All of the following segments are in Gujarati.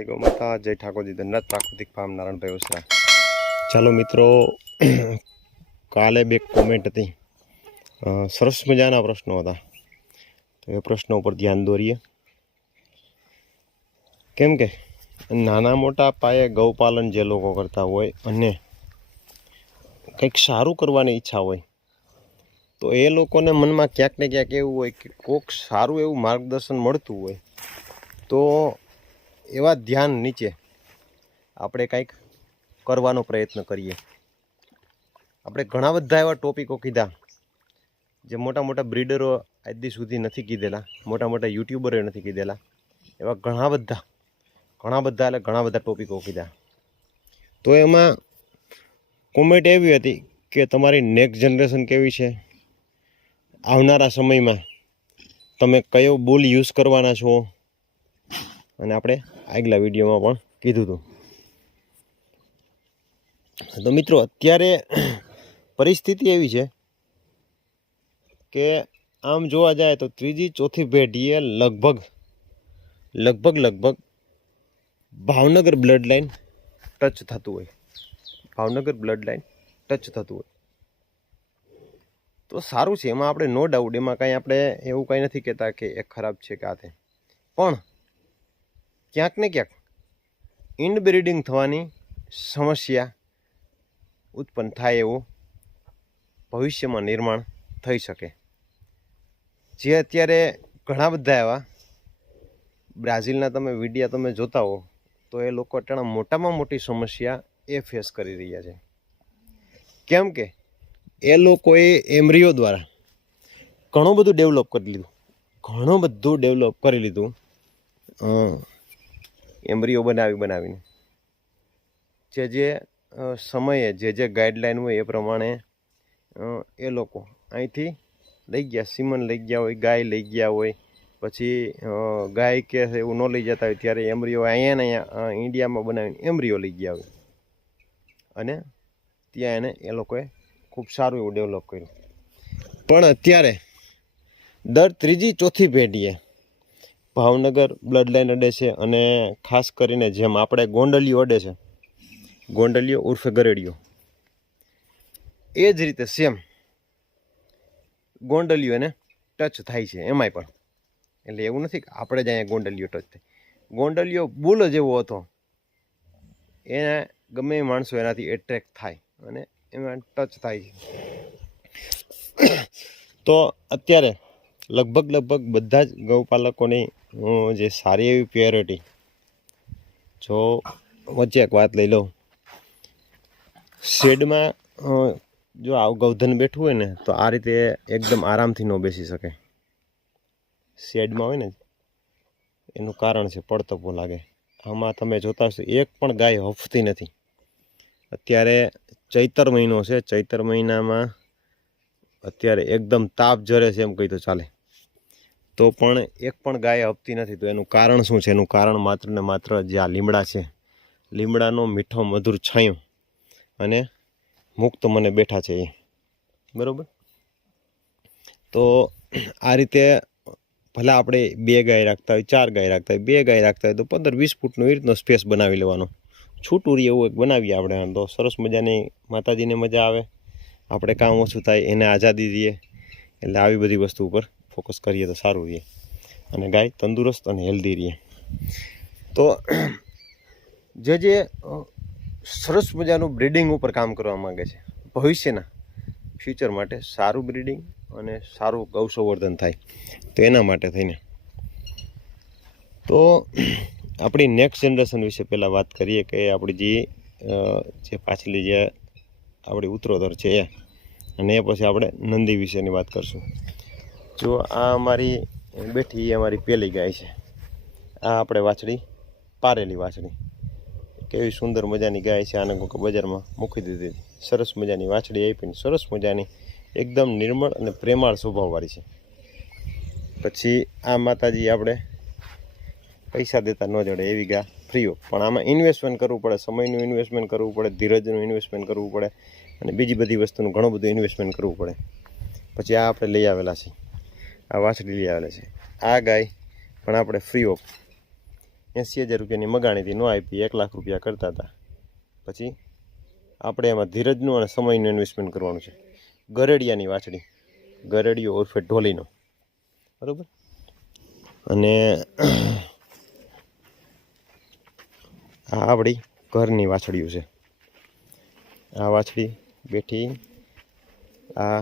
જય ગૌ માતા, જય ઠાકોરજી ધનરાજ પ્રાકૃતિક ફાર્મ નારાયણભાઈ ઓસરા। ચાલો મિત્રો, કાલે બે કોમેન્ટ હતી, સરસ મજાના પ્રશ્નો હતા, તો એ પ્રશ્નો ઉપર ધ્યાન દોરીએ। કેમ કે નાના મોટા પાયે ગૌપાલન જે લોકો કરતા હોય અને કંઈક સારું કરવાની ઈચ્છા હોય, તો એ લોકોને મનમાં ક્યાંક ને ક્યાંક એવું હોય કે કોઈક સારું એવું માર્ગદર્શન મળતું હોય, તો એવા ધ્યાન નીચે આપણે કંઈક કરવાનો પ્રયત્ન કરીએ। આપણે ઘણા બધા એવા ટોપિકો કીધા જે મોટા મોટા બ્રીડરો આજ સુધી નથી કીધેલા, મોટા મોટા યુટ્યુબરોએ નથી કીધેલા, એવા ઘણા બધા ટોપિકો કીધા। તો એમાં કોમેન્ટ એવી હતી કે તમારી નેક્સ્ટ જનરેશન કેવી છે, આવનારા સમયમાં તમે કયો બુલ યુઝ કરવાના છો, અને આપણે આગલા વિડીયોમાં પણ કીધું હતું। તો મિત્રો, અત્યારે પરિસ્થિતિ એવી છે કે આમ જોવા જાય તો ત્રીજી ચોથી પેઢીએ લગભગ ભાવનગર બ્લડ લાઈન ટચ થતું હોય, તો સારું છે, એમાં આપણે નો ડાઉટ, એમાં કાંઈ આપણે એવું કાંઈ નથી કહેતા કે એ ખરાબ છે કે આ તે, પણ ક્યાંક ને ક્યાંક ઇનબ્રીડિંગ થવાની સમસ્યા ઉત્પન્ન થાય એવું ભવિષ્યમાં નિર્માણ થઈ શકે। જે અત્યારે ઘણા બધા એવા બ્રાઝિલના તમે વિડીયા તમે જોતા હો, તો એ લોકો અત્યારે મોટામાં મોટી સમસ્યા એ ફેસ કરી રહ્યા છે। કેમ કે એ લોકોએ એમ્બ્રિયો દ્વારા ઘણું બધું ડેવલપ કરી લીધું, એમ્બ્રિયો બનાવીને જે સમયે જે ગાઈડલાઈન હોય એ પ્રમાણે એ લોકો અહીંથી લઈ ગયા, સીમન લઈ ગયા હોય, ગાય લઈ ગયા હોય, પછી ગાય કે એવું ન લઈ જતા હોય ત્યારે એમ્બ્રિયો અહીંયા ઇન્ડિયામાં બનાવીને એમ્બ્રિયો લઈ ગયા હોય, અને ત્યાં એ લોકોએ ખૂબ સારું એવું ડેવલપ કર્યું। પણ અત્યારે દર ત્રીજી ચોથી પેઢીએ ભાવનગર બ્લડ લાઈન અડે છે, અને ખાસ કરીને જેમ આપણે ગોંડલિયો અડે છે, ગોંડલિયો ઉર્ફે ગરેડિયો, એ જ રીતે સેમ ગોંડલિયો એને ટચ થાય છે એમાંય પણ। એટલે એવું નથી કે આપણે જ અહીંયા ગોંડલિયો ટચ થાય, ગોંડલિયો બુલ જ એવો હતો, એને ગમે એ માણસો એનાથી એટ્રેક્ટ થાય અને એમાં ટચ થાય છે। તો અત્યારે લગભગ બધા જ ગૌપાલકોની જે સારી એવી પ્યોરિટી, જો વચ્ચે એક વાત લઈ લઉં, શેડમાં જો આવું ગૌધન બેઠું હોય ને, તો આ રીતે એકદમ આરામથી ન બેસી શકે। શેડમાં હોય ને, એનું કારણ છે પડતપો લાગે। આમાં તમે જોતા હશો એક પણ ગાય હફતી નથી। અત્યારે ચૈતર મહિનો છે, ચૈતર મહિનામાં અત્યારે એકદમ તાપ જરે છે એમ કહી તો ચાલે, તો પણ એક પણ ગાય હફતી નથી। તો એનું કારણ શું છે? એનું કારણ માત્ર ને માત્ર જે આ લીમડા છે, લીમડાનો મીઠો મધુર છાંયો અને મુક્ત મને બેઠા છે એ, બરાબર। તો આ રીતે ભલે આપણે 2 ગાય રાખતા હોય, 4 ગાય રાખતા હોય, 2 ગાય રાખતા હોય, તો 15-20 ફૂટનો એ રીતનો સ્પેસ બનાવી લેવાનો, છૂટું રહે એવું એક બનાવીએ આપણે, તો સરસ મજાની માતાજીને મજા આવે, આપણે કામ ઓછું થાય, એને આઝાદી દઈએ। એટલે આવી બધી વસ્તુ ઉપર ફોકસ કરીએ તો સારું રહે, અને ગાય તંદુરસ્ત અને હેલ્ધી રહે। તો જે સરસ મજાનું બ્રીડિંગ ઉપર કામ કરવા માગે છે, ભવિષ્યના ફ્યુચર માટે સારું બ્રીડિંગ અને સારું ગૌસંવર્ધન થાય, તો એના માટે થઈને તો આપણી નેક્સ્ટ જનરેશન વિશે પહેલાં વાત કરીએ કે આપણી જે પાછલી જે આપણી ઉત્તરોત્તર છે એ, અને એ પછી આપણે નંદી વિશેની વાત કરશું। જો આ અમારી બેઠી એ અમારી પહેલી ગાય છે, આ આપણે વાછડી પારેલી વાછડી, કેવી સુંદર મજાની ગાય છે, આને કોઈ બજારમાં મૂકી દીધી, સરસ મજાની વાછડી આપીને, સરસ મજાની એકદમ નિર્મળ અને પ્રેમાળ સ્વભાવવાળી છે। પછી આ માતાજી આપણે પૈસા દેતા ન જડે એવી ગા ફ્રી ઓફ, પણ આમાં ઇન્વેસ્ટમેન્ટ કરવું પડે, સમયનું ઇન્વેસ્ટમેન્ટ કરવું પડે, ધીરજનું ઇન્વેસ્ટમેન્ટ કરવું પડે, અને બીજી બધી વસ્તુનું ઘણું બધું ઇન્વેસ્ટમેન્ટ કરવું પડે। પછી આ આપણે લઈ આવેલા છે, આ વાછડી લઈ આવેલા છે, આ ગાય પણ આપણે ફ્રી ઓફ 80,000 રૂપિયાની મગાણીથી ન આપી 1 લાખ રૂપિયા કરતા હતા. પછી આપણે એમાં ધીરજનું અને સમયનું ઇન્વેસ્ટમેન્ટ કરવાનું છે. ગરેડિયાની વાછડી, ગરેડિયો ઉર્ફે ઢોલીનો, બરાબર. અને આ આપણી ઘરની વાછડીઓ છે. આ વાછડી બેઠી, આ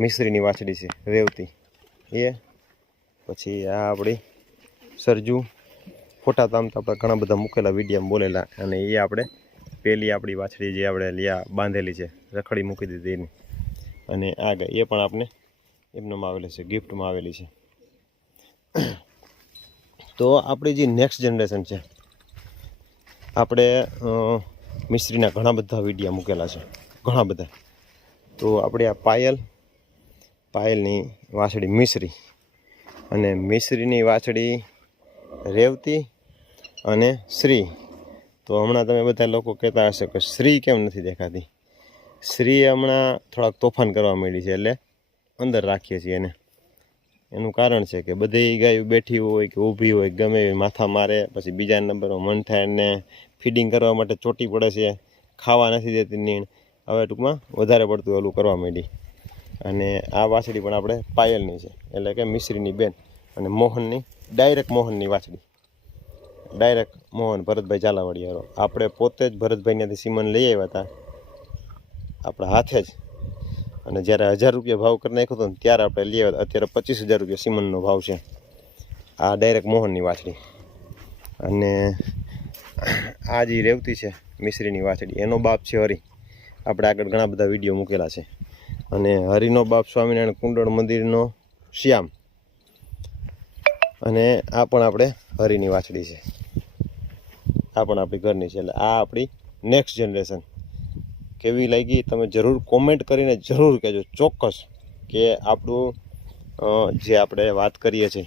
મિશ્રીની વાછડી છે રેવતી એ. પછી આ આપણી સરજુ. ફોટા તો આમ તો આપણે ઘણા બધા મૂકેલા વિડીયોમાં બોલેલા, અને એ આપણે પેલી આપણી વાછડી જે આપણે લિયા બાંધેલી છે, રખડી મૂકી દીધી એની. અને આ ગાય એ પણ આપણે એમનામાં આવેલી છે, ગિફ્ટમાં આવેલી છે. તો આપણી જે નેક્સ્ટ જનરેશન છે, આપણે મિશ્રીના ઘણા બધા વિડીયો મૂકેલા છે, ઘણા બધા. તો આપણે આ પાયલની વાછડી મિશ્રી, અને મિશ્રીની વાછડી રેવતી અને શ્રી. તો હમણાં તમે બધા લોકો કહેતા હશે કે શ્રી કેમ નથી દેખાતી. શ્રી હમણાં થોડાક તોફાન કરવા માંડી છે, એટલે અંદર રાખીએ છીએ એને. એનું કારણ છે કે બધી ગાયો બેઠી હોય કે ઊભી હોય, ગમે એવી માથા મારે, પછી બીજા નંબરમાં મન થાય ને ફીડિંગ કરવા માટે ચોટી પડે છે, ખાવા નથી દેતી નીણ. હવે ટૂંકમાં વધારે પડતું ઓલું કરવા માંડી. અને આ વાછડી પણ આપણે પાયલની છે, એટલે કે મિશ્રીની બેન. અને મોહનની, ડાયરેક્ટ મોહનની વાછડી, ડાયરેક્ટ મોહન ભરતભાઈ ઝાલાવાડીવાળો. આપણે પોતે જ ભરતભાઈ ત્યાંથી સીમન લઈ આવ્યા હતા આપણા હાથે જ. અને જ્યારે 1000 રૂપિયા ભાવ કરી નાખ્યો હતો ને ત્યારે આપણે લઈ આવ્યા. અત્યારે 25,000 રૂપિયા સીમનનો ભાવ છે. આ ડાયરેક્ટ મોહનની વાછડી. અને આ જે રેવતી છે મિશ્રીની વાછડી, એનો બાપ છે હરિ. આપણે આગળ ઘણા બધા વિડીયો મૂકેલા છે. અને હરિનો બાપ સ્વામિનારાયણ કુંડળ મંદિરનો શ્યામ. અને આ પણ આપણે હરિની વાછડી છે. આ પણ આપણી ઘરની છે. એટલે આ આપણી નેક્સ્ટ જનરેશન કેવી લાગી તમે જરૂર કોમેન્ટ કરીને જરૂર કહેજો, ચોક્કસ, કે આપણું જે આપણે વાત કરીએ છીએ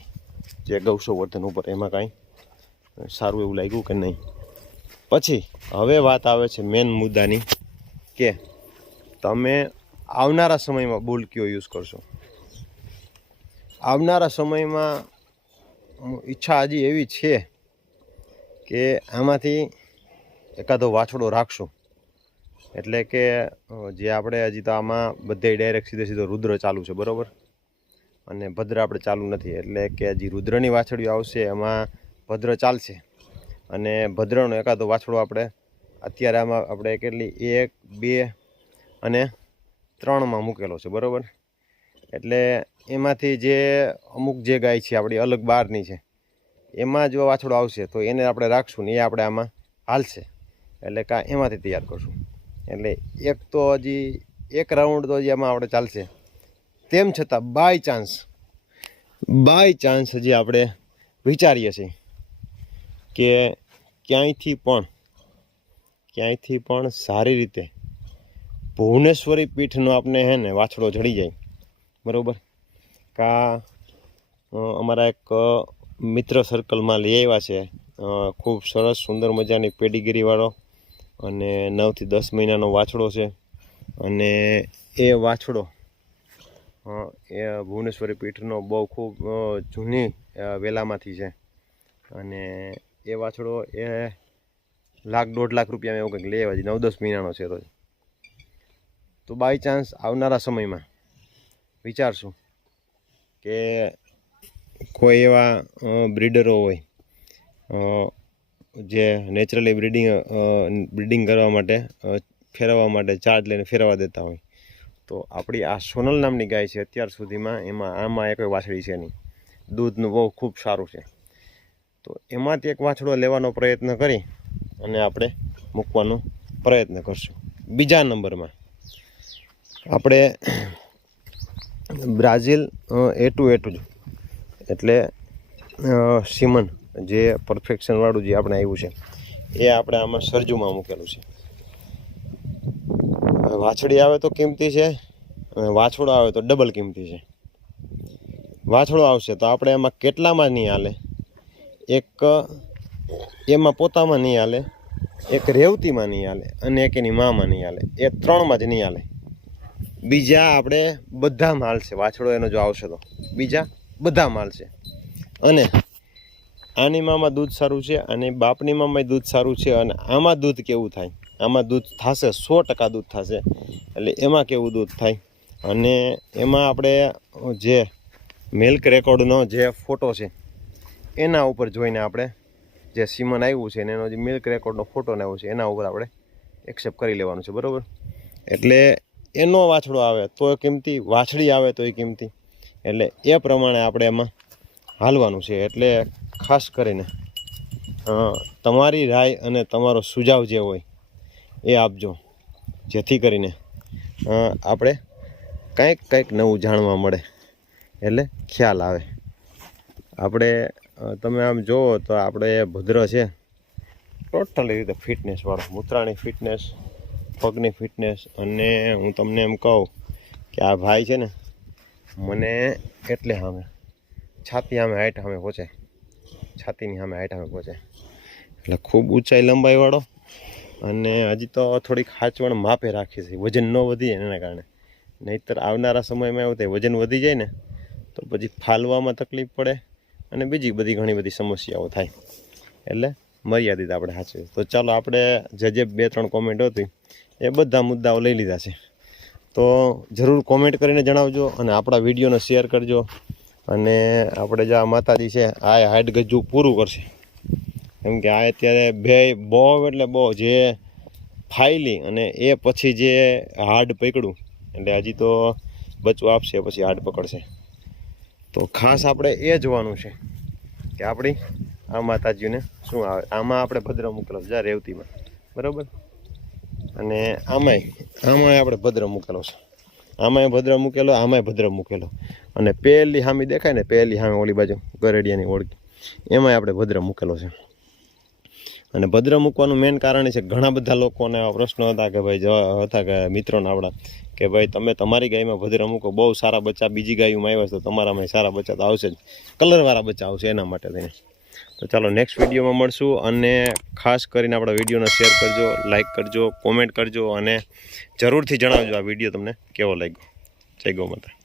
જે ગૌસંવર્ધન ઉપર, એમાં કાંઈ સારું એવું લાગ્યું કે નહીં. પછી હવે વાત આવે છે મેન મુદ્દાની, કે તમે આવનારા સમયમાં બુલ કયો યુઝ કરશો. આવનારા સમયમાં ઈચ્છા હજી એવી છે કે આમાંથી એકાદો વાછડો રાખશું. એટલે કે જે આપણે હજી તો આમાં બધે ડાયરેક્ટ સીધો રુદ્ર ચાલુ છે, બરાબર. અને ભદ્ર આપણે ચાલુ નથી. એટલે કે હજી રુદ્રની વાછડીઓ આવશે, એમાં ભદ્ર ચાલશે. અને ભદ્રનો એકાદો વાછડો આપણે અત્યારે આમાં આપણે કેટલી 1, 2 અને 3માં મૂકેલો છે, બરાબર. એટલે એમાંથી જે અમુક જે ગાય છે આપણી અલગ બહારની છે, એમાં જો વાછડો આવશે તો એને આપણે રાખશું ને એ આપણે આમાં હાલશે. એટલે કાં એમાંથી તૈયાર કરશું. એટલે એક તો હજી એક રાઉન્ડ તો હજી આમાં આપણે ચાલશે. તેમ છતાં બાય ચાન્સ હજી આપણે વિચારીએ છીએ કે ક્યાંયથી પણ સારી રીતે ભુવનેશ્વરી પીઠનો આપણે હે ને વાછડો જડી જાય, બરાબર. અમારા એક મિત્ર સર્કલમાં લઈ આવ્યા છે, ખૂબ સરસ સુંદર મજાની પેડીગીરીવાળો, અને 9 થી 10 મહિનાનો વાછડો છે. અને એ વાછડો એ ભુવનેશ્વરી પીઠનો બહુ ખૂબ જૂની વેલામાંથી છે. અને એ વાછડો એ 1,00,000-1.5 લાખ રૂપિયામાં એવું કંઈક લઈ આવ્યા છે, 9-10 મહિનાનો છે. તો બાય ચાન્સ આવનારા સમયમાં વિચારશું કે કોઈ એવા બ્રીડરો હોય જે નેચરલી બ્રીડિંગ કરવા માટે, ફેરવવા માટે ચાર્જ લઈને ફેરવવા દેતા હોય. તો આપણી આ સોનલ નામની ગાય છે અત્યાર સુધીમાં, આમાં એક વાછડી છે નહીં, દૂધનું બહુ ખૂબ સારું છે. તો એમાંથી એક વાછડો લેવાનો પ્રયત્ન કરી અને આપણે મૂકવાનો પ્રયત્ન કરશું. બીજા નંબરમાં આપણે બ્રાઝિલ A2 એટલે સીમન જે પરફેક્શનવાળું જે આપણે આવ્યું છે, એ આપણે આમાં સરજુમાં મૂકેલું છે. વાછડી આવે તો કિંમતી છે, અને વાછડો આવે તો ડબલ કિંમતી છે. વાછડો આવશે તો આપણે એમાં કેટલામાં નહીં હાલે, એક એમાં પોતામાં નહીં હાલે, એક રેવતીમાં નહીં હાલે, અને એક એની મામાં નહીં હાલે. એ 3માં જ નહીં હાલે. બીજા આપણે બધામાં હાલશે. વાછડો એનો જો આવશે તો બીજા બધામાં હાલશે. અને આની મામાં દૂધ સારું છે અને બાપની મામાં દૂધ સારું છે, અને આમાં દૂધ કેવું થાય, આમાં દૂધ થશે 100% દૂધ થશે. એટલે એમાં કેવું દૂધ થાય, અને એમાં આપણે જે મિલ્ક રેકોર્ડનો જે ફોટો છે એના ઉપર જોઈને આપણે જે સીમન આવ્યું છે ને એનો જે મિલ્ક રેકોર્ડનો ફોટો ને આવ્યો છે એના ઉપર આપણે એક્સેપ્ટ કરી લેવાનું છે, બરાબર. એટલે એનો વાછડો આવે તો કિંમતી, વાછડી આવે તો એ કિંમતી. એટલે એ પ્રમાણે આપણે એમાં હાલવાનું છે. એટલે ખાસ કરીને તમારી રાય અને તમારો સુઝાવ જે હોય એ આપજો, જેથી કરીને આપણે કંઈક નવું જાણવા મળે, એટલે ખ્યાલ આવે. આપણે તમે આમ જુઓ તો આપણે ભદ્ર છે ટોટલી રીતે ફિટનેસવાળો, મૂત્રાની ફિટનેસ, પગની ફિટનેસ. અને હું તમને એમ કહું કે આ ભાઈ છે ને મને એટલે સામે છાતી સામે હાઈટ સામે પહોંચે, છાતીની સામે હાઈટ સામે પહોંચે. એટલે ખૂબ ઊંચાઈ લંબાઈવાળો, અને હજી તો થોડીક હાચવણ માપે રાખી છે, વજન ન વધી જાય એના કારણે. નહીંતર આવનારા સમયમાં એવું થાય વજન વધી જાય ને તો પછી ફાલવામાં તકલીફ પડે અને બીજી બધી ઘણી બધી સમસ્યાઓ થાય. એટલે મર્યાદિત આપણે સાચવીએ. તો ચાલો આપણે જે 2-3 કોમેન્ટ હતી એ બધા મુદ્દાઓ લઈ લીધા છે. તો જરૂર કોમેન્ટ કરીને જણાવજો અને આપણા વિડીયોને શેર કરજો. અને આપણે જે આ માતાજી છે આ હાઈટ ગજ્જું પૂરું કરશે, કેમ કે આ અત્યારે બે બહુ એટલે બહુ જે ફાઈલી અને એ પછી જે હાર્ડ પકડ્યું, એટલે હજી તો બચવું આપશે પછી હાર્ડ પકડશે. તો ખાસ આપણે એ જોવાનું છે કે આપણી આ માતાજીને શું આવે. આમાં આપણે ભદ્ર મૂકેલો છે રેવતીમાં, બરાબર. અને આમાંય આપણે ભદ્ર મૂકેલો છે, આમાંય ભદ્ર મૂકેલો, આમાંય ભદ્ર મૂકેલો. અને પહેલી સામે દેખાય ને, પહેલી સામે ઓલી બાજુ ગરેડિયાની ઓળખી, એમાંય આપણે ભદ્ર મૂકેલો છે. અને ભદ્ર મૂકવાનું મેઇન કારણ છે ઘણા બધા લોકોને એવા પ્રશ્નો હતા કે ભાઈ હતા કે મિત્રોના આપણા કે ભાઈ તમે તમારી ગાયમાં ભદ્ર મૂકો, બહુ સારા બચ્ચા બીજી ગાયોમાં આવ્યા તો તમારામાં સારા બચ્ચા તો આવશે જ, કલરવાળા બચ્ચા આવશે એના માટે થઈને. તો ચાલો નેક્સ્ટ વિડીયોમાં મળશું. અને ખાસ કરીને આપણા વિડીયોને શેર કરજો, લાઇક કરજો, કોમેન્ટ કરજો, અને જરૂરથી જણાવજો આ વિડીયો તમને કેવો લાગ્યો. જય ગૌ માતા.